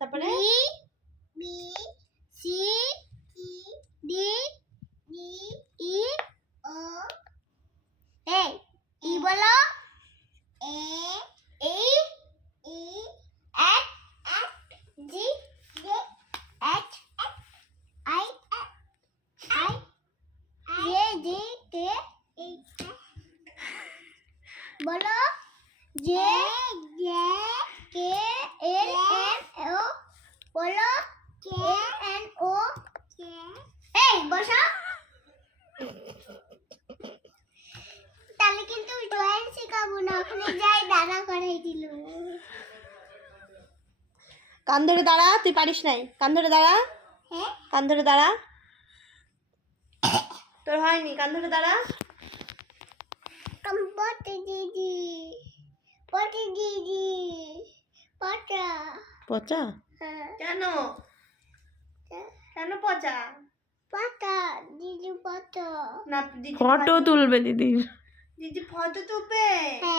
তারপরে B C D E ও এই ই বলো এই F G H I J J K বলো J K L M O বলো কে এন ও এই বসো তাহলে কিন্তু ড্রয়িং শেখাবো না ওখানে যাই দাঁড়া করাই দিল কান ধরে দাঁড়া, তুই পারিস নাই। কান ধরে দাঁড়া, হ্যাঁ কান ধরে দাঁড়া। তোর হয়নি, কান ধরে দাঁড়া। পটি দিদি পটা পচা? হ্যাঁ কেন কেন পচা? পটা দিদি পটা না দিদি ফটো তুলবে দিদি। দিদি ফটো তুলবে। হ্যাঁ